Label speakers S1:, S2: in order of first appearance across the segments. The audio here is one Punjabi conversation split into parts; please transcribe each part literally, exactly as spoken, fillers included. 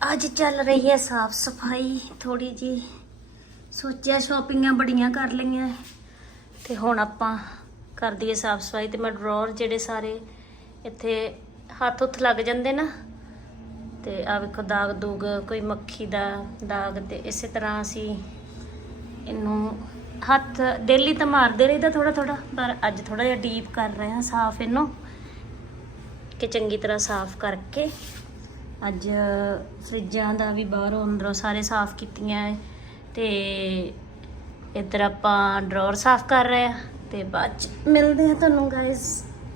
S1: ਅੱਜ ਚੱਲ ਰਹੀ ਹੈ ਸਾਫ ਸਫਾਈ ਥੋੜੀ ਜੀ। ਸੋਚਿਆ ਸ਼ਾਪਿੰਗਾਂ ਬੜੀਆਂ ਕਰ ਲਈਆਂ ਤੇ ਹੁਣ ਆਪਾਂ ਕਰ ਦਈਏ ਸਾਫ ਸਫਾਈ। ਤੇ ਮੈਂ ਡਰਾਅਰ ਜਿਹੜੇ ਸਾਰੇ ਇੱਥੇ ਹੱਥ ਹੁੱਥ ਲੱਗ ਜਾਂਦੇ ਨਾ, ਤੇ ਆ ਵੇਖੋ ਦਾਗ ਦੂਗ, ਕੋਈ ਮੱਖੀ ਦਾ ਦਾਗ, ਤੇ ਇਸੇ ਤਰ੍ਹਾਂ ਅਸੀਂ ਇਹਨੂੰ ਹੱਥ ਡੇਲੀ ਤਾਂ ਮਾਰਦੇ ਰਹੀਦਾ ਥੋੜਾ ਥੋੜਾ, ਪਰ ਅੱਜ ਥੋੜਾ ਜਿਹਾ ਡੀਪ ਕਰ ਰਹੇ ਹਾਂ ਸਾਫ ਇਹਨੂੰ, ਕਿ ਚੰਗੀ ਤਰ੍ਹਾਂ ਸਾਫ ਕਰਕੇ ਅੱਜ ਫਰਿੱਜਾਂ ਦਾ ਵੀ ਬਾਹਰੋਂ ਅੰਦਰੋਂ ਸਾਰੇ ਸਾਫ ਕੀਤੀਆਂ ਹੈ। ਤੇ ਇੱਧਰ ਆਪਾਂ ਡਰਾਅਰ ਸਾਫ ਕਰ ਰਹੇ ਆ ਤੇ ਬਾਅਦ ਚ ਮਿਲਦੇ ਆ ਤੁਹਾਨੂੰ ਗਾਇਸ।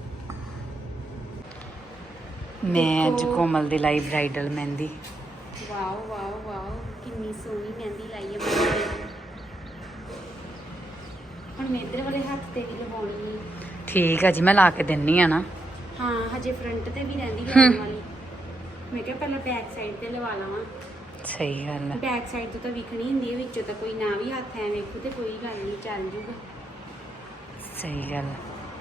S2: ਮੈਂ ਅੱਜ ਕੋਮਲ ਦੀ ਲਾਈ ਬ੍ਰਾਈਡਲ ਮਹਿੰਦੀ।
S1: ਵਾਓ ਵਾਓ ਵਾਓ, ਕਿੰਨੀ ਸੋਹਣੀ ਮਹਿੰਦੀ ਲਾਈ ਹੈ ਮੈਂ। ਹੁਣ ਮੈਂ ਇੱਧਰ ਵਾਲੇ ਹੱਥ ਤੇ ਵੀ ਲਗਾਉਣੀ ਹੈ।
S2: ਠੀਕ ਆ ਜੀ, ਮੈਂ ਲਾ ਕੇ ਦਿੰਨੀ ਆ ਨਾ।
S1: ਹਾਂ, ਹਜੇ ਫਰੰਟ ਤੇ ਵੀ ਰਹਿੰਦੀ ਲਾਉਣ ਵਾਲੀ। ਮੈਂ ਕਿਹਾ ਪਹਿਲਾਂ ਬੈਕ ਸਾਈਡ ਤੇ ਲਵਾ ਲਵਾਂ।
S2: ਸਹੀ ਗੱਲ ਹੈ,
S1: ਬੈਕ ਸਾਈਡ ਤੋਂ ਤਾਂ ਵਿਖਣੀ ਹੁੰਦੀ ਹੈ, ਵਿੱਚੋਂ ਤਾਂ ਕੋਈ ਨਾ ਵੀ ਹੱਥ ਐ ਵੇਖੋ ਤੇ ਕੋਈ ਗੱਲ ਨਹੀਂ, ਚੱਲ ਜੂਗਾ।
S2: ਸਹੀ ਗੱਲ।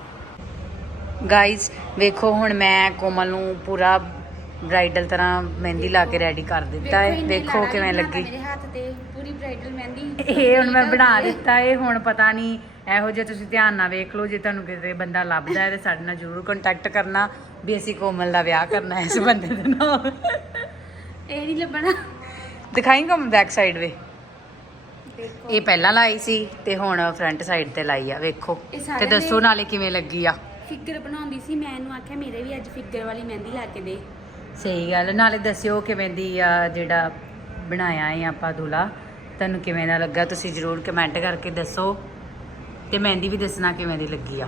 S2: ਗਾਇਸ ਵੇਖੋ, ਹੁਣ ਮੈਂ ਕੋਮਲ ਨੂੰ ਪੂਰਾ ਬ੍ਰਾਈਡਲ ਤਰ੍ਹਾਂ ਮਹਿੰਦੀ ਲਾ ਕੇ ਰੈਡੀ ਕਰ ਦਿੱਤਾ ਹੈ। ਵੇਖੋ ਕਿਵੇਂ ਲੱਗੀ
S1: ਮੇਰੇ ਹੱਥ ਤੇ ਪੂਰੀ ਬ੍ਰਾਈਡਲ ਮਹਿੰਦੀ।
S2: ਇਹ ਹੁਣ ਮੈਂ ਬਣਾ ਦਿੱਤਾ ਹੈ। ਹੁਣ ਪਤਾ ਨਹੀਂ ਇਹੋ ਜਿਹਾ, ਤੁਸੀਂ ਧਿਆਨ ਨਾਲ ਵੇਖ ਲਓ। ਜੇ ਤੁਹਾਨੂੰ ਕਿਤੇ ਬੰਦਾ ਲੱਭਦਾ ਹੈ ਤੇ ਸਾਡੇ ਨਾਲ ਜ਼ਰੂਰ ਕੰਟੈਕਟ ਕਰਨਾ ਵੀ ਅਸੀਂ ਕੋਮਲ ਦਾ ਵਿਆਹ ਕਰਨਾ ਹੈ ਇਸ ਬੰਦੇ ਦੇ ਨਾਲ।
S1: ਇਹ ਨਹੀਂ ਲੱਭਣਾ।
S2: ਦਿਖਾਈ ਕੋਮਲ ਬੈਕ ਸਾਈਡ ਵੇ। ਇਹ ਪਹਿਲਾਂ ਲਾਈ ਸੀ ਤੇ ਹੁਣ ਫਰੰਟ ਸਾਈਡ ਤੇ ਲਾਈ ਆ। ਵੇਖੋ ਤੇ ਦੱਸੋ ਨਾਲੇ ਕਿਵੇਂ ਲੱਗੀ ਆ।
S1: ਫਿਗਰ ਬਣਾਉਂਦੀ ਸੀ, ਮੈਂ ਇਹਨੂੰ ਆਖਿਆ ਮੇਰੇ ਵੀ ਅੱਜ ਫਿਗਰ ਵਾਲੀ ਮਹਿੰਦੀ ਲਾ ਕੇ ਦੇ।
S2: ਸਹੀ ਗੱਲ। ਨਾਲੇ ਦੱਸਿਓ ਕਿਵੇਂ ਦੀ ਆ ਜਿਹੜਾ ਬਣਾਇਆ ਹੈ ਆਪਾਂ ਦੁਲਾ, ਤੁਹਾਨੂੰ ਕਿਵੇਂ ਦਾ ਲੱਗਾ। ਤੁਸੀਂ ਜ਼ਰੂਰ ਕਮੈਂਟ ਕਰਕੇ ਦੱਸੋ ਤੇ ਮਹਿੰਦੀ ਵੀ ਦੱਸਣਾ ਕਿਵੇਂ ਦੀ ਲੱਗੀ ਆ।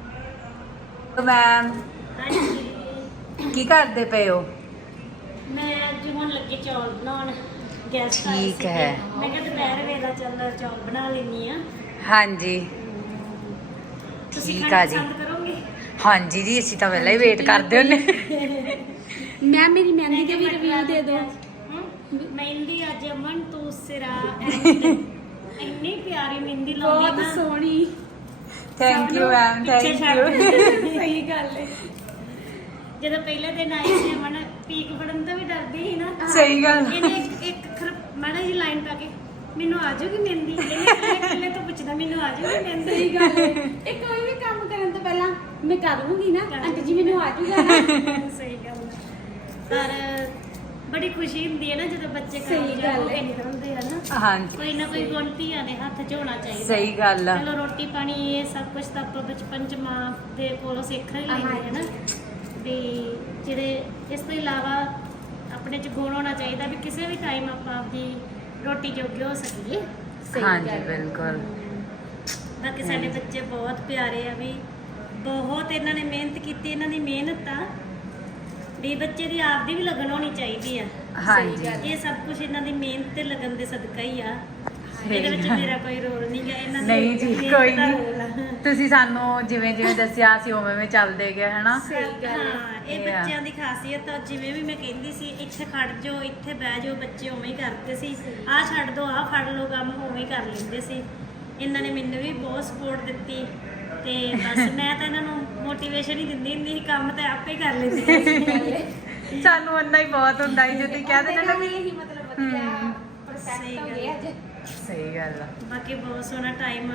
S2: ਮੈਮ ਕੀ ਕਰਦੇ ਪਏ ਹੋ?
S1: ਮੈਂ ਅੱਜ ਹੁਣ ਲੱਗੇ ਚੌਲ ਬਣਾਉਣ। ਗੈਸਟ ਆਏ
S2: ਠੀਕ
S1: ਸੀਗੇ।
S2: ਹੈ।
S1: ਮੈਂ ਕਿਹਾ ਦੁਪਹਿਰ ਵੇਲਾ ਚੱਲ ਚੌਲ ਬਣਾ ਲੈਣੀ ਆ।
S2: ਹਾਂਜੀ
S1: ਤੁਸੀਂ
S2: ਠੀਕ
S1: ਖਾਣਾ
S2: ਆ ਜੀ।
S1: ਪਸੰਦ ਕਰੋਗੇ?
S2: ਹਾਂਜੀ ਜੀ, ਅਸੀਂ ਤਾਂ ਪਹਿਲਾਂ ਹੀ ਵੇਟ ਕਰਦੇ ਹੁੰਨੇ।
S1: ਮੈਂ ਮੇਰੀ ਮਹਿੰਦੀ ਦੇ ਵੀ ਰਿਵਿਊ ਦੇ ਦਿਓ। ਮਹਿੰਦੀ ਅੱਜ ਅਮਨ ਤੂੰ ਸਿਰਾ ਇੰਨੀ ਪਿਆਰੀ ਮਹਿੰਦੀ ਲਾਉਂਦੀ ਨਾ, ਬਹੁਤ ਸੋਹਣੀ।
S2: Thank you ma'am, thank you.
S1: ਸਹੀ ਗੱਲ ਹੈ। ਜਦੋਂ ਪਹਿਲੇ ਦਿਨ ਆਈ ਸੀ ਅਮਨ, ਪੀਕ ਫੜਨ ਤੋਂ ਵੀ ਡਰਦੀ ਸੀ ਨਾ।
S2: ਸਹੀ ਗੱਲ।
S1: ਇਹਨੇ ਇੱਕ ਇੱਕ ਮਾੜਾ ਜੀ ਲਾਈਨ ਪਾ ਕੇ ਮੈਨੂੰ ਆ ਜਾਊਗੀ ਮਹਿੰਦੀ, ਇਹਨੇ ਪਹਿਲੇ ਤੋਂ ਪੁੱਛਦਾ ਮੈਨੂੰ ਆ ਜਾਊਗੀ ਮਹਿੰਦੀ। ਸਹੀ ਗੱਲ ਹੈ। ਇਹ ਕੋਈ ਵੀ ਕੰਮ ਕਰਨ ਤੋਂ ਪਹਿਲਾਂ ਮੈਂ ਕਰ ਲੂੰਗੀ ਨਾ, ਆਂਟੀ ਜੀ ਮੈਨੂੰ ਆ ਜਾਊਗਾ ਨਾ। ਸਹੀ ਗੱਲ ਹੈ। ਪਰ ਬੜੀ ਖੁਸ਼ੀ ਹੁੰਦੀ ਹੈ ਨਾ ਜਦੋਂ ਬੱਚੇ ਕਾਮਯਾਬ ਹੋ ਕੇ ਨਿਕਲਦੇ ਹਨ।
S2: ਹਾਂਜੀ,
S1: ਕੋਈ ਨਾ ਕੋਈ ਗੁਣ ਧੀਆਂ ਦੇ ਹੱਥ 'ਚ ਹੋਣਾ ਚਾਹੀਦਾ।
S2: ਸਹੀ ਗੱਲ ਆ।
S1: ਚਲੋ ਰੋਟੀ ਪਾਣੀ ਇਹ ਸਭ ਕੁਝ ਤਾਂ ਆਪਾਂ ਬਚਪਨ 'ਚ ਮਾਂ ਦੇ ਕੋਲੋਂ ਸਿੱਖ ਹੀ ਲੈਂਦੇ ਹਾਂ ਨਾ, ਵੀ ਜਿਹੜੇ ਇਸ ਤੋਂ ਇਲਾਵਾ ਆਪਣੇ 'ਚ ਗੁਣ ਹੋਣਾ ਚਾਹੀਦਾ ਵੀ ਕਿਸੇ ਵੀ ਟਾਈਮ ਆਪਾਂ ਆਪਦੀ ਰੋਟੀ ਜੋਗੇ ਹੋ ਸਕੀਏ।
S2: ਹਾਂਜੀ ਬਿਲਕੁਲ।
S1: ਬਾਕੀ ਸਾਡੇ ਬੱਚੇ ਬਹੁਤ ਪਿਆਰੇ ਆ, ਵੀ ਬਹੁਤ ਇਹਨਾਂ ਨੇ ਮਿਹਨਤ ਕੀਤੀ। ਇਹਨਾਂ ਦੀ ਮਿਹਨਤ ਆ ਵੀ ਬੱਚੇ ਦੀ ਆਪਦੀ ਵੀ ਲਗਨ ਹੋਣੀ ਚਾਹੀਦੀ ਆ।
S2: ਹਾਂਜੀ,
S1: ਇਹ ਸਭ ਕੁਝ ਇਹਨਾਂ ਦੀ ਮਿਹਨਤ ਤੇ ਲਗਨ ਦੇ ਸਦਕਾ ਹੀ ਆ। ਇਹਦੇ ਵਿੱਚ ਮੇਰਾ ਕੋਈ ਰੋਲ ਨਹੀਂ ਗਾ, ਇਹਨਾਂ ਦੀ
S2: ਨਹੀਂ ਜੀ
S1: ਮਿਹਨਤ
S2: ਕੋਈ
S1: ਦਾ
S2: ਨਹੀਂ।
S1: ਰੋਲ ਆ।
S2: ਤੁਸੀਂ ਸਾਨੂੰ ਜਿਵੇਂ ਜਿਵੇਂ ਦੱਸਿਆ ਸੀ ਉਵੇਂ ਉਵੇਂ ਚੱਲਦੇ ਗਏ ਹਨਾ।
S1: ਹਾਂ, ਇਹ ਬੱਚਿਆਂ ਦੀ ਖਾਸੀਅਤ ਆ। ਜਿਵੇਂ ਵੀ ਮੈਂ ਕਹਿੰਦੀ ਸੀ ਇੱਥੇ ਖੜ ਜਾਓ, ਇੱਥੇ ਬਹਿ ਜਾਓ, ਬੱਚੇ ਉਵੇਂ ਹੀ ਕਰਦੇ ਸੀ। ਆਹ ਛੱਡ ਦੋ, ਆਹ ਫੜ ਲਓ, ਕੰਮ ਉਵੇਂ ਹੀ ਕਰ ਲੈਂਦੇ ਸੀ। ਇਹਨਾਂ ਨੇ ਮੈਨੂੰ ਵੀ ਬਹੁਤ ਸਪੋਰਟ ਦਿੱਤੀ ਤੇ ਬਸ ਮੈਂ ਤਾਂ ਇਹਨਾਂ ਨੂੰ ਮੋਟੀਵੇਸ਼ਨ ਹੀ ਦਿੰਦੀ ਹੁੰਦੀ ਸੀ, ਕੰਮ ਤਾਂ ਆਪੇ ਹੀ ਕਰ ਲੈਂਦੇ ਸੀ।
S2: ਸਾਨੂੰ ਇੰਨਾ ਹੀ ਬਹੁਤ ਹੁੰਦਾ ਸੀ, ਜੇ ਤੁਸੀਂ ਕਹਿ ਦੇਣਾ ਨਾ ਵੀ
S1: ਇਹੀ ਮਤਲਬ ਵਧੀਆ ਪਰਫੈਕਟ ਹੋ ਗਏ ਅੱਜ।
S2: ਸਹੀ ਗੱਲ ਆ।
S1: ਬਾਕੀ ਬਹੁਤ ਸੋਹਣਾ ਟਾਈਮ।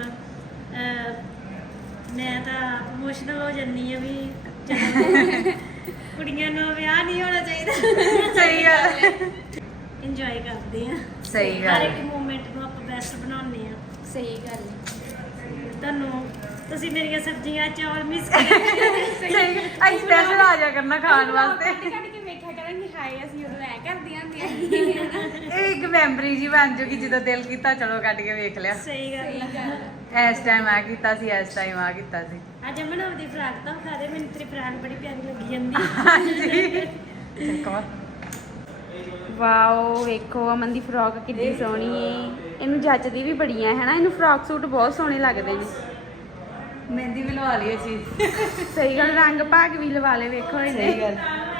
S1: ਮੈਂ ਤਾਂ ਇਮੋਸ਼ਨਲ ਹੋ ਜਾਂਦੀ ਆ ਵੀ ਜਦੋਂ ਕੁੜੀਆਂ ਨੂੰ ਵਿਆਹ ਨਹੀਂ ਹੋਣਾ ਚਾਹੀਦਾ।
S2: ਸਹੀ ਗੱਲ।
S1: ਇੰਜੋਏ ਕਰਦੇ ਆ
S2: ਸਹੀ
S1: ਹਰ
S2: ਗੱਲ।
S1: ਇੱਕ ਮੂਮੈਂਟ ਨੂੰ ਆਪਾਂ ਬੈਸਟ ਬਣਾਉਂਦੇ ਆ। ਸਹੀ ਗੱਲ। ਤੁਹਾਨੂੰ ਤੁਸੀਂ ਮੇਰੀਆਂ ਸਬਜ਼ੀਆਂ ਚੌਲ ਮਿਸ ਕਰਦੇ।
S2: ਸਹੀ ਗੱਲ। ਅਸੀਂ ਸਪੈਸ਼ਲ ਆ ਜਾ ਕਰਨਾ ਖਾਣ ਵਾਸਤੇ।
S1: ਕੱਢ ਕੇ ਵੇਖਿਆ ਕਰਾਂਗੇ, ਹਾਏ ਅਸੀਂ ਉਦੋਂ ਐ ਕਰਦੀਆਂ ਹੁੰਦੀਆਂ।
S2: ਇਹ ਇੱਕ ਮੈਮਰੀ ਜੀ ਬਣ ਜੂਗੀ, ਜਦੋਂ ਦਿਲ ਕੀਤਾ ਚਲੋ ਕੱਢ ਕੇ ਵੇਖ ਲਿਆ।
S1: ਸਹੀ ਗੱਲ ਆ।
S2: ਇਸ ਟਾਈਮ ਆ ਕੀਤਾ ਸੀ, ਇਸ ਟਾਈਮ ਆ ਕੀਤਾ ਸੀ।
S1: ਅੱਜ ਅਮਨ ਆਪਦੀ ਫਰਾਕ ਤਾਂ ਵਿਖਾ ਦੇ ਮੈਨੂੰ, ਤੇਰੀ ਫਰਾਕ ਬੜੀ ਪਿਆਰੀ ਲੱਗੀ ਜਾਂਦੀ।
S2: ਹਾਂਜੀ ਇੱਕ ਵਾਰ।
S1: ਵਾਓ, ਵੇਖੋ ਅਮਨ ਦੀ ਫਰਾਕ ਕਿੰਨੀ ਸੋਹਣੀ ਏ। ਇਹਨੂੰ ਜੱਚਦੀ ਵੀ ਬੜੀ ਹੈ ਹਨਾ। ਇਹਨੂੰ ਫਰਾਕ ਸੂਟ ਬਹੁਤ ਸੋਹਣੇ ਲੱਗਦੇ ਨੇ।
S2: ਮਹਿੰਦੀ ਵੀ ਲਵਾ ਲਈ ਅਸੀਂ।
S1: ਸਹੀ ਗੱਲ, ਰੰਗ ਭਾਗ ਵੀ ਲਵਾ ਲੇ। ਵੇਖੋ ਇਹਨੇ।
S2: ਸਹੀ ਗੱਲ।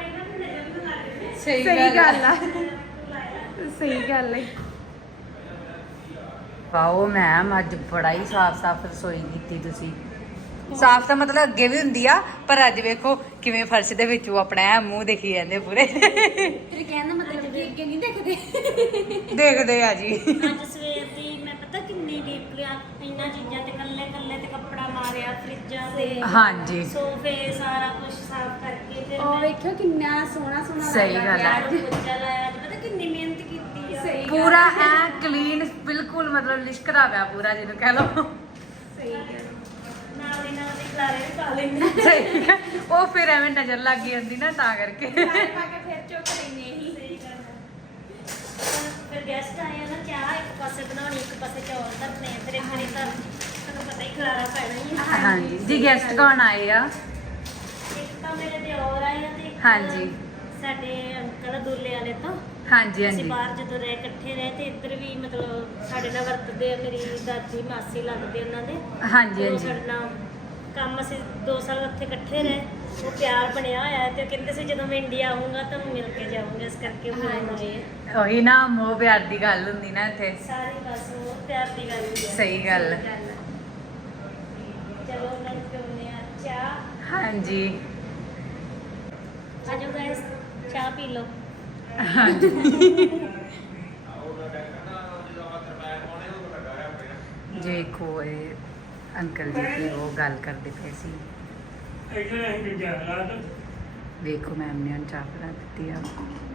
S1: ਸਹੀ ਗੱਲ ਆ। ਸਹੀ ਗੱਲ ਹੈ।
S2: ਵਾਓ ਮੈਮ, ਅੱਜ ਬੜਾ ਹੀ ਸਾਫ ਸਾਫ ਰਸੋਈ ਕੀਤੀ ਤੁਸੀਂ। ਸਾਫ਼ ਤਾਂ ਮਤਲਬ ਅੱਗੇ ਵੀ ਹੁੰਦੀ ਆ, ਪਰ ਅੱਜ ਵੇਖੋ ਕਿਵੇਂ ਫਰਸ਼ ਦੇ ਵਿੱਚ ਉਹ ਆਪਣਾ ਐਂ ਮੂੰਹ ਦੇਖੀ ਜਾਂਦੇ ਪੂਰੇ।
S1: ਤੇਰੇ ਕਹਿਣ ਦਾ ਮਤਲਬ ਕਿ ਅੱਗੇ ਨਹੀਂ ਦੇਖਦੇ।
S2: ਦੇਖਦੇ ਆ ਜੀ।
S1: ਅੱਜ ਸਵੇਰ ਦੀ ਮੈਂ ਪਤਾ ਕਿੰਨੀ ਡੀਪ ਲਿਆ ਇੰਨਾ ਚੀਜ਼ਾਂ ਤੇ ਕੱਲੇ ਕੱਲੇ ਤੇ ਕੱਪੜਾ ਮਾਰਿਆ, ਫਰਿੱਜਾਂ ਤੇ
S2: ਹਾਂਜੀ
S1: ਸੋਫੇ ਸਾਰਾ ਕੁਝ ਸਾਫ਼ ਕਰਕੇ ਫਿਰ
S3: ਉਹ
S1: ਮੈਂ
S3: ਵੇਖਿਓ ਕਿੰਨਾ ਸੋਹਣਾ ਸੋਹਣਾ
S2: ਸਹੀ
S3: ਲੱਗਾ
S2: ਗੱਲ ਆ।
S3: ਪਿਆ।
S1: ਝਾੜੂ ਪੋਚਾ ਲਾਇਆ ਅੱਜ ਪਤਾ ਕਿੰਨੀ ਮਿਹਨਤ ਕੀਤੀ ਆ।
S3: ਸਹੀ ਗੱਲ।
S2: ਪੂਰਾ ਐ ਕਲੀਨ ਬਿਲਕੁਲ ਮਤਲਬ ਲਿਸ਼ਕਦਾ ਪਿਆ ਪੂਰਾ, ਜਿਹਨੂੰ ਕਹਿ ਲਓ।
S3: ਸਹੀ ਗੱਲ।
S1: ਨਾਲ ਦੀ ਨਾਲ ਦੀ ਖਲਾਰੇ ਵੀ ਪਾ ਲੈਂਦੇ।
S2: ਸਹੀ ਹੈ। ਉਹ ਫਿਰ ਐਵੇਂ ਨਜ਼ਰ ਲੱਗ ਗਈ ਹੁੰਦੀ ਨਾ, ਤਾਂ ਕਰਕੇ।
S3: ਸਾਰੇ ਪਾ ਕੇ ਫਿਰ ਚੁੱਕ ਲੈਨੇ ਹੀ।
S1: ਸਹੀ ਗੱਲ ਹੈ। ਫਿਰ ਗੈਸਟ ਆਏ ਆ ਨਾ, ਚਾਹ ਇੱਕ ਪਾਸੇ ਬਣਾਉਣੀ ਇੱਕ ਪਾਸੇ ਚੌਲ ਧਰਨੇ, ਫਿਰ ਇੱਕ ਵਾਰੀ ਤਾਂ ਤੁਹਾਨੂੰ ਪਤਾ ਹੀ ਖਲਾਰਾ ਪੈਣਾ ਹੀ ਆ।
S2: ਹਾਂਜੀ ਜੀ, ਗੈਸਟ ਕੌਣ ਆਏ ਆ?
S1: ਇੱਕ ਤਾਂ ਮੇਰੇ ਦਿਓਰ ਆਏ ਆ ਤੇ ਇੱਕ
S2: ਹਾਂਜੀ।
S1: ਸਾਡੇ ਅੰਕਲ ਦੁੱਲੇ ਵਾਲੇ ਤੋਂ।
S2: ਹਾਂਜੀ
S1: ਅਸੀਂ
S2: ਹਾਂਜੀ
S1: ਬਾਹਰ ਜਦੋਂ ਰਹੇ ਇਕੱਠੇ ਰਹੇ ਤੇ ਇੱਧਰ ਵੀ ਮਤਲਬ ਸਾਡੇ ਨਾਲ ਵਰਤਦੇ ਆ, ਮੇਰੀ ਦਾਦੀ ਮਾਸੀ ਲੱਗਦੇ ਉਹਨਾਂ ਦੇ।
S2: ਹਾਂਜੀ
S1: ਉਹ
S2: ਹਾਂਜੀ
S1: ਸਾਡੇ ਨਾਲ ਕੰਮ ਅਸੀਂ ਦੋ ਸਾਲ ਉੱਥੇ ਇਕੱਠੇ ਰਹੇ, ਉਹ ਪਿਆਰ ਬਣਿਆ ਹੋਇਆ ਹੈ ਤੇ ਉਹ ਕਹਿੰਦੇ ਸੀ ਜਦੋਂ ਮੈਂ ਇੰਡੀਆ ਆਉਂਗਾ ਤਾਂ ਮਿਲ ਕੇ ਜਾਊਂਗਾ, ਇਸ ਕਰਕੇ ਉਹ ਆਏ ਹੋਏ ਆ।
S2: ਉਹੀ ਨਾ, ਮੋਹ ਪਿਆਰ ਦੀ ਗੱਲ ਹੁੰਦੀ ਨਾ ਇੱਥੇ।
S1: ਸਾਰੀ ਬਸ ਉਹ ਪਿਆਰ ਦੀ ਗੱਲ ਹੀ ਹੈ।
S2: ਸਹੀ ਗੱਲ।
S1: ਚਲੋ ਉਹਨਾਂ ਨੂੰ ਪਿਉਨੇ ਆ ਚਾਹ।
S2: ਹਾਂਜੀ
S1: ਆਜੋ ਗਾਇਸ, ਚਾਹ ਪੀ ਲਓ।
S2: ਜੇ ਕੋਈ ਅੰਕਲ ਜੀ ਕੀ ਉਹ ਗੱਲ ਕਰਦੇ ਪਏ ਸੀ। ਵੇਖੋ ਮੈਮ ਨੇ ਹੁਣ ਚਾਹ ਬਣਾ ਦਿੱਤੀ ਆ।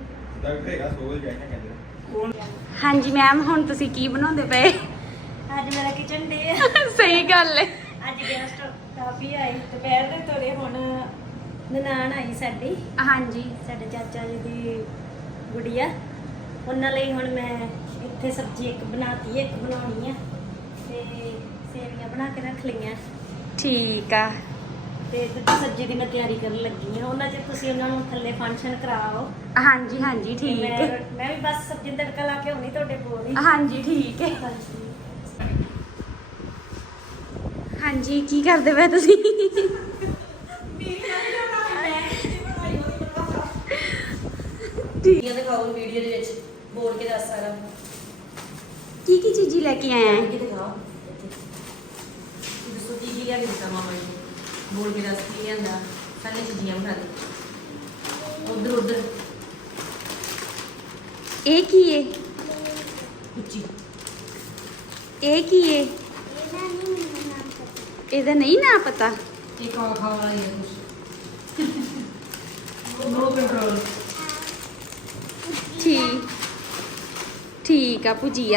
S3: ਹਾਂਜੀ ਮੈਮ, ਹੁਣ ਤੁਸੀਂ ਕੀ ਬਣਾਉਂਦੇ ਪਏ?
S1: ਅੱਜ ਮੇਰਾ ਕਿਚਨ ਡੇ ਹੈ।
S3: ਸਹੀ ਗੱਲ ਹੈ।
S1: ਅੱਜ ਗੈਸਟ ਕਾਫੀ ਆਏ, ਦੁਪਹਿਰ ਦੇ ਤੋਰੇ ਹੁਣ ਨਨਾਣ ਆਈ ਸਾਡੀ,
S3: ਹਾਂਜੀ
S1: ਸਾਡੇ ਚਾਚਾ ਜੀ ਦੀ ਗੁੜੀਆ, ਉਹਨਾਂ ਲਈ ਹੁਣ ਮੈਂ ਇੱਥੇ ਸਬਜ਼ੀ ਇੱਕ ਬਣਾਤੀ ਹੈ, ਇੱਕ ਬਣਾਉਣੀ ਆ ਤੇ ਸੇਵੀਆਂ ਬਣਾ ਕੇ ਰੱਖ ਲਈਆਂ
S3: ਠੀਕ ਆ।
S1: ਤੇ ਦੂਜੀ ਸਬਜ਼ੀ ਦੀ ਮੈਂ ਤਿਆਰੀ ਕਰਨ ਲੱਗੀ ਹਾਂ। ਉਹਨਾਂ 'ਚ ਤੁਸੀਂ ਉਹਨਾਂ ਨੂੰ ਥੱਲੇ ਫੰਕਸ਼ਨ ਕਰਾਓ।
S3: ਹਾਂਜੀ ਹਾਂਜੀ
S1: ਤੇ
S3: ਠੀਕ
S1: ਮੈਂ
S3: ਹੈ।
S1: ਮੈਂ ਵੀ ਬਸ ਸਬਜ਼ੀ ਨੂੰ ਤੜਕਾ ਲਾ ਕੇ ਆਉਣੀ ਤੁਹਾਡੇ ਕੋਲ ਹੀ।
S3: ਹਾਂਜੀ ਠੀਕ ਹੈ।
S1: ਹਾਂਜੀ।
S3: ਹਾਂਜੀ ਕੀ ਕਰਦੇ ਪਏ ਤੁਸੀਂ?
S1: ਵੀਡੀਓ ਦਿਖਾਓ, ਵੀਡੀਓ ਦੇ ਵਿੱਚ ਬੋਲ ਕੇ ਦੱਸ ਸਾਰਾ
S3: ਕੀ ਕੀ ਚੀਜ਼ੀ ਲੈ ਕੇ ਆਏ ਆ?
S1: ਕੀ ਦਿਖਾਓ ਇੱਥੇ। ਦੱਸੋ ਕੀ ਕੀ ਲਿਆ ਕੇ ਦਿੱਤਾ ਮਾਮਾ ਜੀ ਨੇ? ਬੋਲ ਕੇ ਦੱਸ ਕੀ ਲਿਆਂਦਾ। ਸਾਰੀਆਂ ਚੀਜ਼ੀਆਂ ਬਣਾ ਦੇ ਉਧਰ ਉਧਰ
S3: ਇਹ ਕੀ ਹੈ?
S1: ਉੱਚੀ।
S3: ਇਹ ਕੀ ਹੈ? ਇਹਦਾ ਨਹੀਂ ਨਾ ਪਤਾ।
S1: ਇਹ ਖਾ ਖਾ ਵਾਲਾ ਹੀ ਹੈ ਕੁਛ। No control.
S3: ਠੀਕ ਠੀਕ ਆ ਭੁਜੀਆ।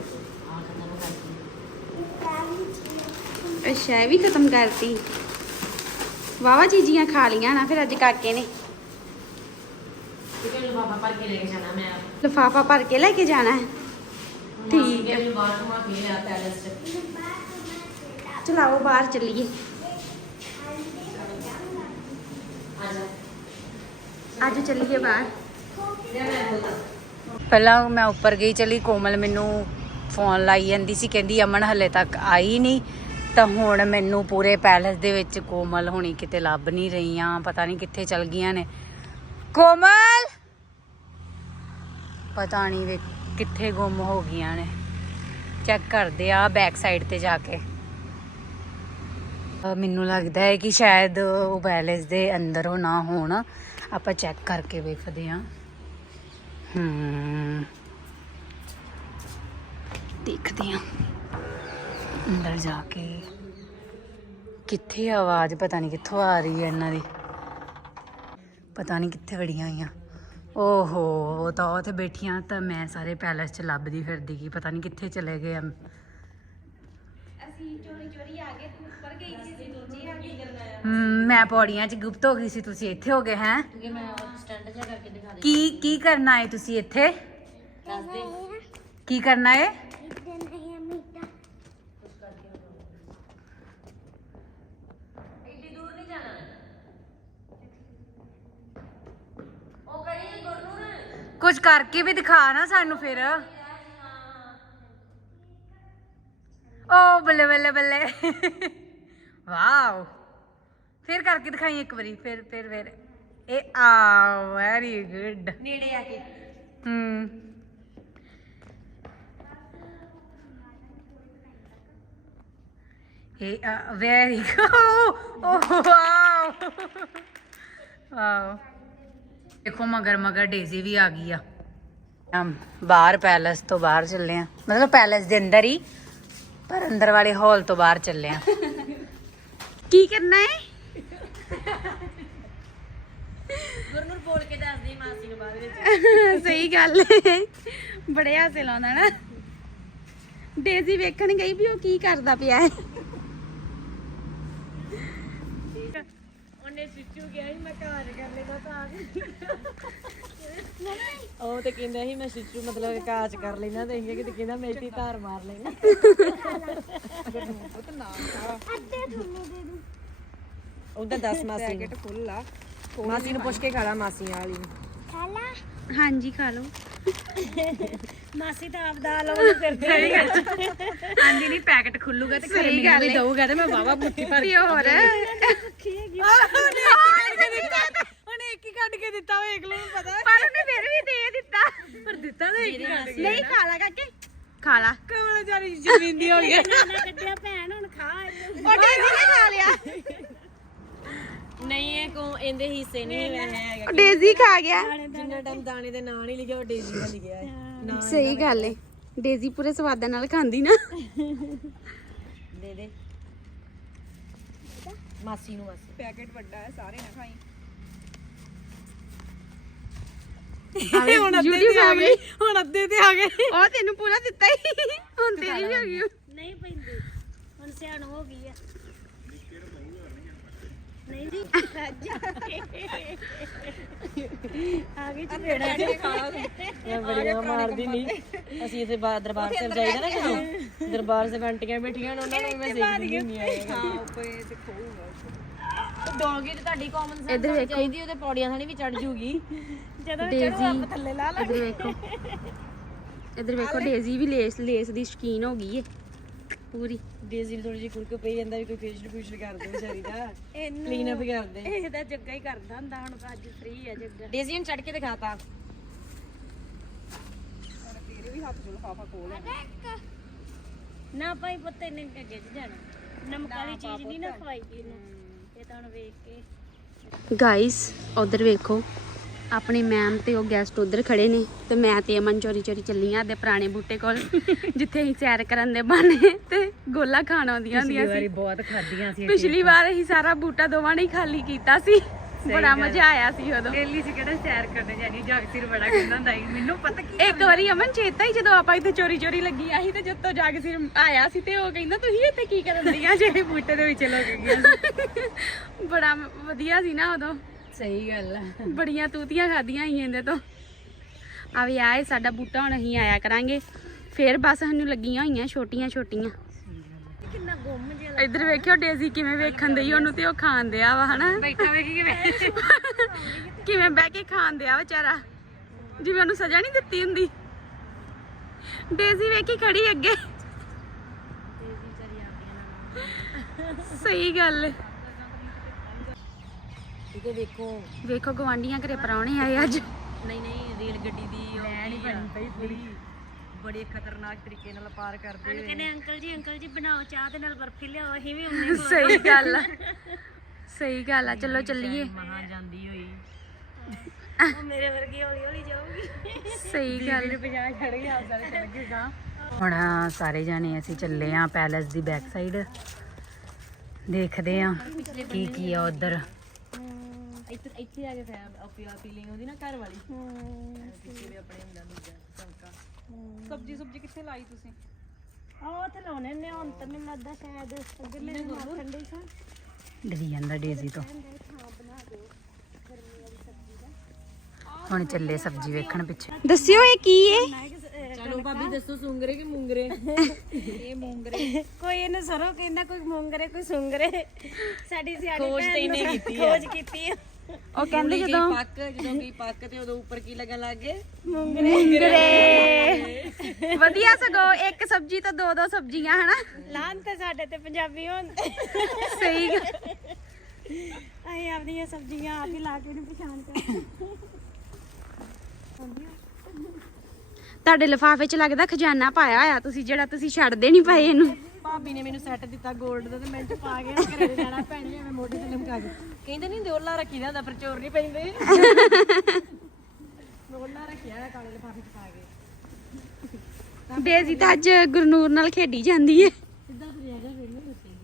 S3: ਅੱਛਾ ਇਹ ਵੀ ਖਤਮ ਕਰਤੀ। ਵਾਵਾ ਚੀਜ਼ੀਆਂ ਖਾ ਲੀਆਂ ਨਾ ਫਿਰ ਅੱਜ ਕਾਕੇ ਨੇ।
S1: ਕਿਉਂਕਿ ਲਿਫਾਫਾ ਭਰ ਕੇ ਲੈ ਕੇ ਜਾਣਾ ਮੈਂ।
S3: ਲਿਫਾਫਾ ਭਰ ਕੇ ਲੈ ਕੇ ਜਾਣਾ ਹੈ। ਠੀਕ ਹੈ।
S1: ਹੈ। ਬਾਹਰ ਘੁਮਾ ਕੇ ਲਿਆ ਪੈਲਸ 'ਚ।
S3: ਚਲਾਓ ਬਾਹਰ ਚੱਲੀਏ।
S1: ਆ ਜਾ।
S3: ਅੱਜ ਚੱਲੀਏ ਬਾਹਰ।
S1: ਲੈ ਮੈਂ ਬੋਲਦਾ।
S2: ਪਹਿਲਾਂ ਮੈਂ ਉੱਪਰ ਗਈ ਚਲੀ, ਕੋਮਲ ਮੈਨੂੰ ਫੋਨ ਲਾਈ ਜਾਂਦੀ ਸੀ, ਕਹਿੰਦੀ ਅਮਨ ਹਲੇ ਤੱਕ ਆਈ ਨਹੀਂ। ਤਾਂ ਹੁਣ ਮੈਨੂੰ ਪੂਰੇ ਪੈਲਸ ਦੇ ਵਿੱਚ ਕੋਮਲ ਹੋਣੀ ਕਿਤੇ ਲੱਭ ਨਹੀਂ ਰਹੀਆਂ, ਪਤਾ ਨਹੀਂ ਕਿੱਥੇ ਚਲ ਗਈਆਂ ਨੇ। ਕੋਮਲ ਪਤਾ ਨਹੀਂ ਵੇ ਕਿੱਥੇ ਗੁੰਮ ਹੋ ਗਈਆਂ ਨੇ। ਚੈੱਕ ਕਰਦੇ ਆ ਬੈਕ ਸਾਈਡ ਤੇ ਜਾ ਕੇ। ਅਹ ਮੈਨੂੰ ਲੱਗਦਾ ਹੈ ਕਿ ਸ਼ਾਇਦ ਉਹ ਪੈਲਸ ਦੇ ਅੰਦਰ ਉਹ ਨਾ ਹੋਣ। ਆਪਾਂ ਚੈੱਕ ਕਰਕੇ ਵੇਖਦੇ ਹਾਂ। ਹਮ ਦੇਖਦੇ ਹਾਂ ਅੰਦਰ ਜਾ ਕੇ ਕਿੱਥੇ ਆਵਾਜ਼ ਪਤਾ ਨਹੀਂ ਕਿੱਥੋਂ ਆ ਰਹੀ ਹੈ ਇਹਨਾਂ ਦੀ। ਪਤਾ ਨਹੀਂ ਕਿੱਥੇ ਵੜੀਆਂ ਹੋਈਆਂ। ਓਹੋ ਉਹ ਤਾਂ ਉੱਥੇ ਬੈਠੀਆਂ, ਤਾਂ ਮੈਂ ਸਾਰੇ ਪੈਲਸ 'ਚ ਲੱਭਦੀ ਫਿਰਦੀ ਗਈ, ਪਤਾ ਨਹੀਂ ਕਿੱਥੇ ਚਲੇ ਗਏ।
S3: ਅਸੀਂ ਚੋਰੀ ਚੋਰੀ ਆ ਗਏ। ਤੂੰ ਉੱਪਰ ਗਈ ਸੀ, ਅਸੀਂ ਨੀਚੇ ਆ ਗਏ।
S2: ਹਮ ਮੈਂ ਪੌੜੀਆਂ 'ਚ ਗੁਪਤ ਹੋ ਗਈ ਸੀ, ਤੁਸੀਂ ਇੱਥੇ ਹੋ ਗਏ ਹੈਂ?
S1: ਕਿਉਂਕਿ ਮੈਂ ਸਟੈਂਡ ਜਿਹਾ ਕਰਕੇ ਦਿਖਾ ਦੇ।
S2: ਕੀ ਕੀ ਕਰਨਾ ਹੈ ਤੁਸੀਂ ਇੱਥੇ?
S1: ਦੱਸ ਦੇ।
S2: ਕੀ ਕਰਨਾ ਹੈ?
S1: ਇੱਡੀ ਦੂਰ ਨਹੀਂ ਜਾਣਾ। ਉਹ ਕਰੀ ਗੁਰਨੂਰ।
S2: ਕੁਝ ਕਰਕੇ ਵੀ ਦਿਖਾ ਨਾ ਸਾਨੂੰ ਫਿਰ। ਓ ਬੱਲੇ ਬੱਲੇ ਬੱਲੇ ਵਾਓ। ਫਿਰ ਕਰਕੇ ਦਿਖਾਈ ਇੱਕ ਵਾਰੀ। ਫਿਰ ਫਿਰ ਫਿਰ ਇਹ ਆ ਵੈਰੀ ਗੁੱਡ।
S3: ਨੇੜੇ ਆ ਕੇ।
S2: ਹਮ ਇਹ ਵੈਰੀ ਓ ਵਾਓ ਵਾਓ ਦੇਖੋ ਮਗਰ ਮਗਰ ਡੇਜ਼ੀ ਵੀ ਆ ਗਈ ਆ ਹਮ ਬਾਹਰ ਪੈਲਸ ਤੋਂ ਬਾਹਰ ਚੱਲੇ ਆ ਮਤਲਬ ਪੈਲਸ ਦੇ ਅੰਦਰ ਹੀ ਪਰ ਅੰਦਰ ਵਾਲੇ ਹਾਲ ਤੋਂ ਬਾਹਰ ਚੱਲੇ ਆ
S3: ਕੀ ਕਰਨਾ ਹੈ
S1: ਗੁਰਨੂਰ ਬੋਲ ਕੇ ਦੱਸਦੀ ਮਾਸੀ ਨੂੰ ਬਾਅਦ ਵਿੱਚ
S3: ਸਹੀ ਗੱਲ ਹੈ ਬੜੇ ਹਾਸੇ ਲਾਉਂਦਾ ਨਾ ਡੇਜ਼ੀ ਵੇਖਣ ਗਈ ਵੀ ਉਹ ਕੀ ਕਰਦਾ ਪਿਆ ਹੈ
S1: ਉਹਨੇ ਸਿੱਚੂ ਗਿਆ ਸੀ ਮੈਂ ਘਰ ਕਰ ਲੈਣਾ ਤਾਂ ਉਹ ਤੇ ਕਹਿੰਦਾ ਸੀ ਮੈਂ ਸਿੱਚੂ ਮਤਲਬ ਕਾਚ ਕਰ ਲੈਣਾ ਤੇ ਇਹ ਕਿਤੇ ਕਹਿੰਦਾ ਮੈਂ ਇੱਥੇ ਧਾਰ ਮਾਰ ਲੈਣਾ ਉਹਦਾ ਦਸ ਮਾਸੀ ਪੈਕੇਟ ਫੁੱਲ ਆ ਮਾਸੀ ਨੂੰ ਪੁੱਛ ਕੇ ਖਾ ਲਾ ਮਾਸੀਆਂ ਵਾਲੀ ਨੂੰ
S3: ਹਾਂਜੀ ਖਾ ਲਓ
S1: ਮਾਸੀ ਤਾਂ ਆਪ ਦਾਲ ਉਹਨੂੰ ਫਿਰਦੀ ਸਹੀ ਗੱਲ
S2: ਹਾਂਜੀ ਨਹੀਂ ਪੈਕਟ ਖੁੱਲੂਗਾ ਤੇ
S3: ਸਹੀ ਗੱਲ ਹੈ
S2: ਦਊਗਾ ਤੇ ਮੈਂ ਵਾਵਾ ਮੁੱਠੀ ਭਰ
S3: ਤੇ ਹੋਰ
S2: ਉਹਨੇ ਇੱਕ ਹੀ ਕੱਢ ਕੇ ਦਿੱਤਾ ਉਹ ਇੱਕ ਨੂੰ ਪਤਾ
S3: ਪਰ ਉਹਨੇ ਫਿਰ ਵੀ ਦੇ ਦਿੱਤਾ
S2: ਪਰ ਦਿੱਤਾ ਤਾਂ ਇੱਕ ਹੀ ਕੱਢ ਕੇ
S3: ਨਹੀਂ ਖਾ ਲਾ ਕਾਕੇ ਖਾ ਲਾ
S2: ਕਮਲ ਜਾਰੀ ਜ਼ਮੀਨ ਦੀ ਹੋ ਗਈ
S1: ਨਾ ਕੱਢਿਆ ਭੈਣ ਹੁਣ ਖਾ ਇਹਨੂੰ
S3: ਉਹ ਡੇਜ਼ੀ ਨੇ ਖਾ ਲਿਆ
S1: ਨਹੀਂ ਇਹ ਕੋ ਇਹਦੇ ਹਿੱਸੇ ਨਹੀਂ ਮੈਂ ਹੈਗਾ
S3: ਉਹ ਡੇਜ਼ੀ ਖਾ ਗਿਆ
S1: ਜਿੰਨਾ ਟਾਈਮ ਦਾਣੇ ਦੇ ਨਾਂ ਨਹੀਂ ਲਿਖਿਆ ਉਹ ਡੇਜ਼ੀ ਦਾ ਲਿਖਿਆ ਹੈ
S3: ਸਹੀ ਗੱਲ ਹੈ ਡੇਜ਼ੀ ਪੂਰੇ ਸਵਾਦਾਂ ਨਾਲ ਖਾਂਦੀ ਨਾ
S1: ਦੇ ਦੇ ਮਾਸੀ ਨੂੰ ਮਾਸੀ
S4: ਪੈਕੇਟ ਵੱਡਾ ਹੈ ਸਾਰੇ ਨਾ ਖਾਈ
S3: ਹੁਣ YouTube ਆ ਗਈ
S2: ਹੁਣ ਅੱਧੇ ਤੇ ਆ ਗਏ
S3: ਉਹ ਤੈਨੂੰ ਪੂਰਾ ਦਿੱਤਾ ਹੀ ਹੁਣ ਤੇਰੀ ਵੀ ਹੋ ਗਈ
S1: ਨਹੀਂ ਪੈਂਦੀ ਹੁਣ ਸਿਆਣ ਹੋ ਗਈ ਆ ਨਹੀਂ ਜੀ ਆ ਗਈ ਚਪੇੜਾ ਮੈਂ ਬੜੀਆਂ ਮਾਰਦੀ ਨਹੀਂ ਅਸੀਂ ਇੱਥੇ ਬਾ- ਦਰਬਾਰ ਸਾਹਿਬ ਜਾਈਦਾ ਨਾ ਜਦੋਂ ਦਰਬਾਰ ਸਾਹਿਬ ਆਂਟੀਆਂ ਬੈਠੀਆਂ ਨੇ ਉਹਨਾਂ ਨੂੰ ਮੈਂ ਸੇਕਦੀ ਹੁੰਦੀ ਆ
S4: ਹਾਂ ਉੱਪਰ ਤੇ ਖੋਊਗਾ
S1: ਡੋਗੀ ਤੇ ਤੁਹਾਡੀ ਕਾਮਨ ਸੈਂਸ
S3: ਇੱਧਰ ਵੇਖੋ।
S1: ਚਾਹੀਦੀ ਉਹਦੇ ਪੌੜੀਆਂ ਥਾਣੀ ਵੀ ਚੜ ਜੂਗੀ ਜਦੋਂ
S3: ਡੇਜ਼ੀ
S1: ਥੱਲੇ ਲਾ ਲਾ
S3: ਇੱਧਰ ਵੇਖੋ ਇੱਧਰ ਵੇਖੋ ਡੇਜ਼ੀ ਵੀ ਲੇਸ ਲੇਸ ਦੀ ਸ਼ੌਕੀਨ ਹੋ ਗਈ ਏ ਪੂਰੀ
S1: ਡੇਜ਼ੀ ਵੀ ਥੋੜੀ ਜਿਹੀ ਕੁਰਕ ਪਈ ਜਾਂਦਾ ਵੀ ਕੋਈ ਫੇਸ਼ਲ ਫੂਸ਼ਲ ਕਰ ਦੇ ਵਿਚਾਰੀ ਦਾ ਕਲੀਨ ਅਪ ਕਰ ਦੇ
S3: ਇਹਦਾ ਜੱਗਾ ਹੀ ਕਰਦਾ ਹੁੰਦਾ ਹੁਣ ਤਾਂ ਅੱਜ ਫ੍ਰੀ ਆ ਜੱਗਾ
S1: ਡੇਜ਼ੀ ਨੂੰ ਚੜ ਕੇ ਦਿਖਾਤਾ
S4: ਤੇਰੇ ਵੀ ਹੱਥ ਚ ਲਿਫਾਫਾ ਖੋਲ ਲੈ
S1: ਨਾ ਭਾਈ ਪੁੱਤ ਇਹਨੇ ਅੱਗੇ ਚ ਜਾਣਾ ਨਮਕ ਵਾਲੀ ਚੀਜ਼ ਨਹੀਂ ਨਾ ਖਵਾਈ ਦੀ ਇਹਨੂੰ ਇਹ ਤਾਂ ਹੁਣ ਵੇਖ ਕੇ
S3: ਗਾਇਸ ਉਧਰ ਵੇਖੋ ਆਪਣੇ ਮੈਮ ਤੇ ਉਹ ਗੈਸਟ ਉਧਰ ਖੜੇ ਨੇ ਤੇ ਮੈਂ ਤੇ ਅਮਨ ਚੋਰੀ ਚੋਰੀ ਚੱਲੀਆਂ ਦੇ ਪੁਰਾਣੇ ਬੂਟੇ ਕੋਲ ਜਿੱਥੇ ਅਸੀਂ ਸੈਰ ਕਰਨ ਦੇ ਬਹਾਨੇ ਤੇ ਗੋਲਾ ਖਾਣ ਆਉਂਦੀਆਂ ਹੁੰਦੀਆਂ ਸੀ
S2: ਬਹੁਤ ਖਾਧੀਆਂ ਸੀ
S3: ਪਿਛਲੀ ਵਾਰ ਅਸੀਂ ਸਾਰਾ ਬੂਟਾ ਦੋਵਾਂ ਨੇ ਹੀ ਖਾਲੀ ਕੀਤਾ ਸੀ ਬੜਾ ਮਜ਼ਾ ਆਇਆ ਸੀ ਉਦੋਂ
S2: ਡੇਲੀ ਸੀ ਕਿਹੜਾ ਸੈਰ ਕਰਨ ਜਾਨੀ ਜਗਸੀਰ ਬੜਾ ਕਹਿੰਦਾ ਹੁੰਦਾ ਸੀ ਮੈਨੂੰ ਪਤਾ ਕੀ
S3: ਇੱਕ ਵਾਰੀ ਅਮਨ ਚੇਤਾ ਹੀ ਜਦੋਂ ਆਪਾਂ ਇੱਥੇ ਚੋਰੀ ਚੋਰੀ ਲੱਗੀ ਆਹੀ ਤੇ ਜਦ ਤੋਂ ਜਾ ਕੇ ਸਿਰ ਆਇਆ ਸੀ ਤੇ ਉਹ ਕਹਿੰਦਾ ਤੁਸੀਂ ਇੱਥੇ ਕੀ ਕਰਨ ਦੀਆਂ ਜਿਹੜੇ ਬੂਟੇ ਦੇ ਵਿੱਚ ਲੁਕ ਗਈਆਂ ਸੀ ਬੜਾ ਵਧੀਆ ਸੀ ਨਾ ਉਦੋਂ
S2: ਸਹੀ ਗੱਲ ਆ
S3: ਬੜੀਆਂ ਤੂਤੀਆਂ ਖਾਧੀਆਂ ਸੀ ਇਹਦੇ ਤੋਂ ਆ ਵੀ ਆਏ ਸਾਡਾ ਬੂਟਾ ਹੁਣ ਅਸੀਂ ਆਇਆ ਕਰਾਂਗੇ ਫੇਰ ਬਸ ਸਾਨੂੰ ਲੱਗੀਆਂ ਹੋਈਆਂ ਛੋਟੀਆਂ ਛੋਟੀਆਂ
S1: ਕਿੰਨਾ ਗੁੰਮ ਜਿਹਾ
S3: ਇੱਧਰ ਵੇਖਿਓ ਡੇਜ਼ੀ ਕਿਵੇਂ ਵੇਖਣ ਦਈ ਉਹਨੂੰ ਤੇ ਉਹ ਖਾਣ ਦਿਆ ਵਾ ਹਨਾ
S2: ਬੈਠਾ ਵੇਖੀ ਕਿਵੇਂ
S3: ਕਿਵੇਂ ਬਹਿ ਕੇ ਖਾਣ ਦਿਆ ਵਿਚਾਰਾ ਜਿਵੇਂ ਉਹਨੂੰ ਸਜ਼ਾ ਨਹੀਂ ਦਿੱਤੀ ਹੁੰਦੀ ਡੇਜ਼ੀ ਵੇਖੀ ਖੜੀ ਅੱਗੇ ਸਹੀ ਗੱਲ ਹੈ
S1: ਠੀਕ ਹੈ ਦੇਖੋ
S3: ਵੇਖੋ ਗਵਾਂਢੀਆਂ ਘਰੇ ਪਰਾਉਣੇ ਆਏ ਅੱਜ
S1: ਨਹੀਂ ਨਹੀਂ ਰੇਲ ਗੱਡੀ ਦੀ
S2: ਲੈਣ ਹੀ ਬਣੀ ਪਈ ਪੂਰੀ
S1: ਬੜੇ ਖਤਰਨਾਕ ਤਰੀਕੇ ਨਾਲ ਪਾਰ ਕਰਦੇ ਹੋਏ ਕਹਿੰਦੇ ਅੰਕਲ ਜੀ ਅੰਕਲ ਜੀ ਬਣਾਓ ਚਾਹ ਦੇ ਨਾਲ ਬਰਫੀ ਲਿਆਓ ਅਸੀਂ ਵੀ ਉਹਨੇ
S3: ਸਹੀ ਗੱਲ ਆ ਸਹੀ ਗੱਲ ਆ ਚਲੋ ਚੱਲੀਏ
S1: ਮਹਾ ਜਾਂਦੀ ਹੋਈ ਉਹ ਮੇਰੇ ਵਰਗੀ ਹੌਲੀ ਹੌਲੀ ਜਾਊਗੀ
S3: ਸਹੀ ਗੱਲ
S2: ਪੰਜਾਹ ਛੜ ਗਏ ਆਪ ਸਾਰੇ ਚੜ ਗਏ ਗਾ ਹੁਣ ਸਾਰੇ ਜਾਣੇ ਅਸੀਂ ਚੱਲੇ ਆਂ ਪੈਲਸ ਦੀ ਬੈਕ ਸਾਈਡ ਦੇਖਦੇ ਆਂ ਕੀ ਕੀ ਆ ਉਧਰ
S1: ਇੱਥੇ ਇੱਥੇ ਆ ਕੇ ਫਿਰ ਫੀਲਿੰਗ ਹੁੰਦੀ ਨਾ ਘਰ ਵਾਲੀ ਪਿੱਛੇ ਵੀ ਆਪਣੇ ਹੁੰਦਾ ਦੂਜਾ ਚਮਕਾ
S4: ਸਬਜੀ ਸੁਬਜੀ ਕਿੱਥੇ ਲਾਈ ਤੁਸੀਂ
S1: ਆਹ ਉੱਥੇ ਲਾਉਣੇ ਨੇ ਹੁਣ ਤਾਂ ਮੈਨੂੰ ਲੱਗਦਾ ਸ਼ਾਇਦ ਅੱਗੇ ਮੇਰੇ ਨਾਲ ਠੰਡੇ ਸਾਂ
S2: ਡਰੀ ਜਾਂਦਾ ਡੇਜ਼ੀ ਤੋਂ ਹੁਣ ਚੱਲੇ ਸਬਜ਼ੀ ਵੇਖਣ ਪਿੱਛੇ
S3: ਦੱਸਿਓ ਇਹ ਕੀ ਏ
S1: ਚਲੋ ਭਾਬੀ ਦੱਸੋ ਸੁੰਗਰੇ ਕਿ ਮੂੰਗਰੇ
S4: ਇਹ ਮੂੰਗਰੇ
S1: ਕੋਈ ਇਹਨੂੰ ਸਰੋਂ ਕਹਿੰਦਾ ਕੋਈ ਮੂੰਗਰੇ ਕੋਈ ਸੁੰਗਰੇ ਸਾਡੀ ਸਿਆਣੀ
S2: ਖੋਜ ਤੇ ਇਹਨੇ
S1: ਨੇ
S2: ਕੀਤੀ ਆ।
S1: ਖੋਜ ਕੀਤੀ ਆ
S3: ਉਹ ਕਹਿੰਦੇ ਜਦੋਂ
S1: ਪੱਕ ਜਦੋਂ ਕੀ ਪੱਕ ਤੇ ਉਦੋਂ ਉੱਪਰ ਕੀ ਲੱਗਣ ਲੱਗ ਗਏ
S3: ਮੂੰਗਰੇ ਵਧੀਆ ਸਗੋ ਇੱਕ ਸਬਜ਼ੀ ਤੋਂ ਦੋ ਦੋ ਸਬਜ਼ੀਆਂ ਹਨਾ
S1: ਲਾਨ ਤੇ ਸਾਡੇ ਤੇ ਪੰਜਾਬੀ ਹੋਣ
S3: ਸਹੀ ਗੱਲ
S1: ਅਸੀਂ ਆਪਣੀਆਂ ਸਬਜ਼ੀਆਂ ਆਪ ਹੀ ਲਾ ਕੇ ਉਹਨੂੰ ਪਛਾਣ ਕਰਦੇ
S3: ਤੁਹਾਡੇ ਲਿਫਾਫੇ 'ਚ ਲੱਗਦਾ ਖਜ਼ਾਨਾ ਪਾਇਆ ਹੋਇਆ ਤੁਸੀਂ ਜਿਹੜਾ ਤੁਸੀਂ ਛੱਡਦੇ ਨਹੀਂ ਪਏ ਇਹਨੂੰ
S4: ਪਾ
S5: ਭਾਬੀ ਨੇ ਮੈਨੂੰ ਸੈੱਟ ਦਿੱਤਾ 골ਡ ਦਾ ਤੇ ਮੈਂ ਚ ਪਾ ਕੇ ਘਰੇ ਜਾਣਾ ਭੈਣੀ ਐਵੇਂ ਮੋਢੇ ਤੇ ਲਮਕਾ ਕੇ ਕਹਿੰਦੇ ਨਹੀਂ ਦਿਓਲਾ ਰੱਖੀ ਦਾ ਹੁੰਦਾ ਪਰ ਚੋਰ ਨਹੀਂ ਪੈਂਦੇ ਦਿਓਲਾ ਰੱਖਿਆ ਹੈ ਕਾਲੇ ਲਿਫਾਫੇ ਚ ਪਾ ਕੇ
S3: ਡੇਜ਼ੀ ਤਾਂ ਅੱਜ ਗੁਰਨੂਰ ਨਾਲ ਖੇਡੀ ਜਾਂਦੀ ਹੈ
S5: ਸਿੱਧਾ ਤੁਰਿਆ ਜਾ ਫਿਰ ਨਹੀਂ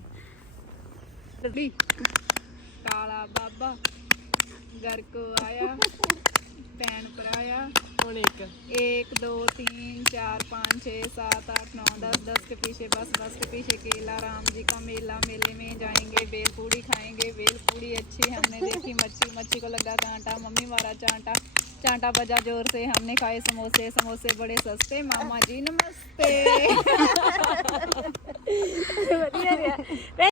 S4: ली काला बाबा घर को आया पैन पर आया
S5: ਹੁਣ ਇੱਕ
S4: एक दो तीन चार पाँच छः सात आठ नौ दस दस के पीछे बस बस के पीछे केला राम जी का मेला मेले में जाएंगे बेल पूड़ी खाएंगे बेल पूड़ी अच्छी हमने देखी मच्छी मच्छी को लगा कांटा मम्मी मारा चांटा चांटा बजा जोर से हमने खाए समोसे समोसे बड़े सस्ते मामा जी नमस्ते